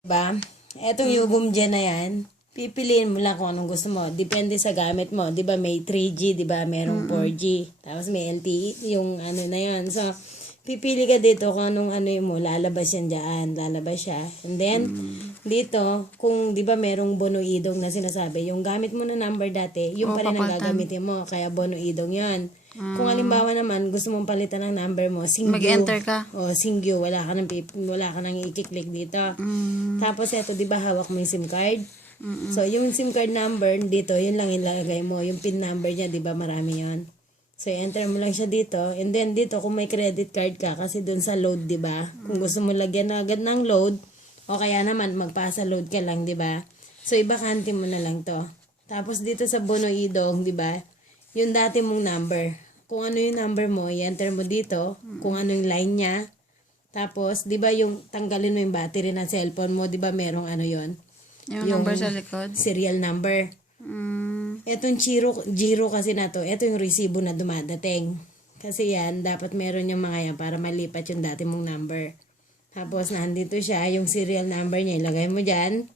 Diba? Etong Yugum dyan na yan, pipiliin mo lang kung anong gusto mo. Depende sa gamit mo. Diba may 3G, diba merong 4G. Tapos may LTE, yung ano na yan. So, pipili ka dito kung anong ano mo, lalabas yan dyan. Lalabas siya. And then, dito, kung diba merong bonoidong na sinasabi, yung gamit mo na number dati, yung pa rin ang gagamitin mo. Kaya bonoidong yan. Kung halimbawa naman, gusto mong palitan ng number mo, Singyu. Mag-enter ka. O, Singyu. Wala ka nang i-click dito. Tapos, eto, di ba hawak mo yung SIM card? So, yung SIM card number dito, yun lang ilalagay mo. Yung PIN number niya, di ba marami yon. So, enter mo lang siya dito. And then, dito, kung may credit card ka, kasi dun sa load, di ba? Kung gusto mo lagyan na agad ng load, o kaya naman, magpasa load ka lang, di ba? So, ibakante mo na lang to. Tapos, dito sa bonoidong, di ba? Yung dati mong number. Kung ano yung number mo, i-enter mo dito. Kung ano yung line niya. Tapos, di ba yung tanggalin mo yung battery ng cellphone mo, di ba merong ano yon? Yung number sa likod. Serial number. Etong Giro kasi na to, eto yung resibo na dumadating. Kasi yan, dapat meron yung mga yan para malipat yung dati mong number. Tapos, nandito siya, yung serial number niya, ilagay mo dyan.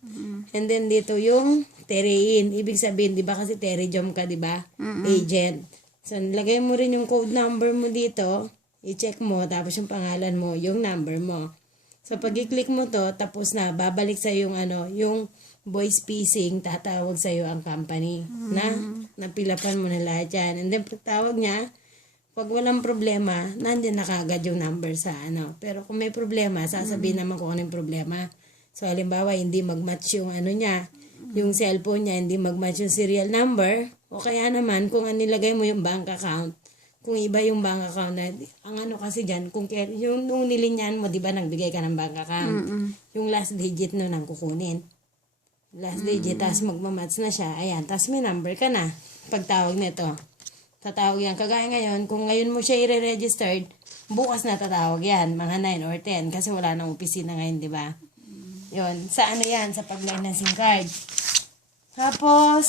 And then, dito yung Terein. Ibig sabihin, di ba kasi Terejom ka, di ba? Agent. So, lagay mo rin yung code number mo dito. I-check mo, tapos yung pangalan mo, yung number mo. So, pag i-click mo to, tapos na, babalik sa yung ano, yung voice phishing, tatawag sa'yo ang company. Napilapan mo na lahat yan. And then, pagtawag niya, pag walang problema, nandiyan na kagad yung number sa ano. Pero kung may problema, sasabihin naman kung ano yung problema. So, halimbawa, hindi mag-match yung ano niya, yung cellphone niya, hindi mag-match yung serial number, o kaya naman, kung nilagay mo yung bank account, kung iba yung bank account na, ang ano kasi dyan, kung yung nung nilinyan mo, di ba, nagbigay ka ng bank account, yung last digit nun ang kukunin. Last digit, tapos magmamatch na siya, ayan, tapos may number ka na, pagtawag nito. Tatawag yan. Kagaya ngayon, kung ngayon mo siya i-registered, bukas na tatawag yan, mga 9 or 10, kasi wala nang opisina ngayon, di ba? Yun. Sa ano yan? Sa pag-line ng SIM card. Tapos,